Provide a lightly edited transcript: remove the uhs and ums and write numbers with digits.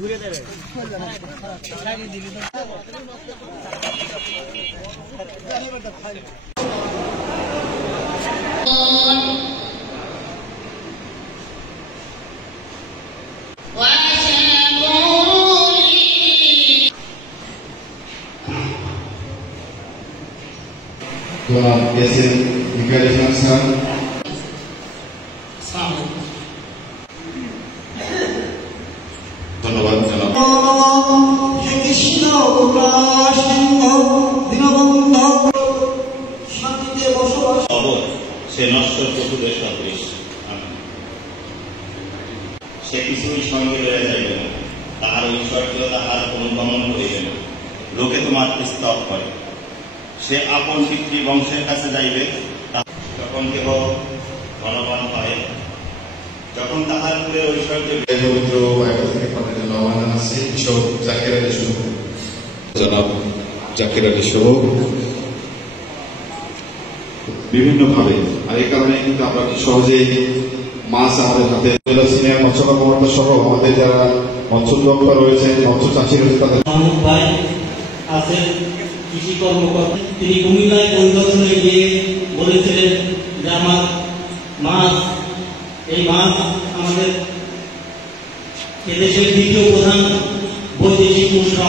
ঘুরে দেবে ধন্যবাদ জানাব। সে নশ্বর পশুদের সদৃশ, সে কিছুই সঙ্গে রয়ে যাইবে না, তাহার ঐশ্বর্য তাহার অনুগমন করিবে না। লোকে তোমার স্তব করে, সে আপন পিতৃবংশের কাছে যাইবে, যখন কেহ ধনবান হয়, যখন তাহার উপরে ঐশ্বর্য পবিত্র বাইবেল থেকে পড়ার জন্য আহ্বান জানাচ্ছি জাকির আলী শুভ, জনাব জাকির আলী শুভ বিভিন্নভাবে। আর এই কারণে কিন্তু আমরা কি সহজেই মাছ আমাদের হাতে সিনিয়র মৎস্য কর্মকর্তা সহ আমাদের যারা মৎস্যোদ্যোক্তা রয়েছেন, মৎস্য চাষি রয়েছে, তাদের আছেন কৃষি কর্মকর্তা, তিনি কুমিল্লায় পরিদর্শনে গিয়ে বলেছিলেন যে আমার মাছ, এই মাছ আমাদের এদেশের দ্বিতীয় প্রধান বৈদেশিক মুদ্রা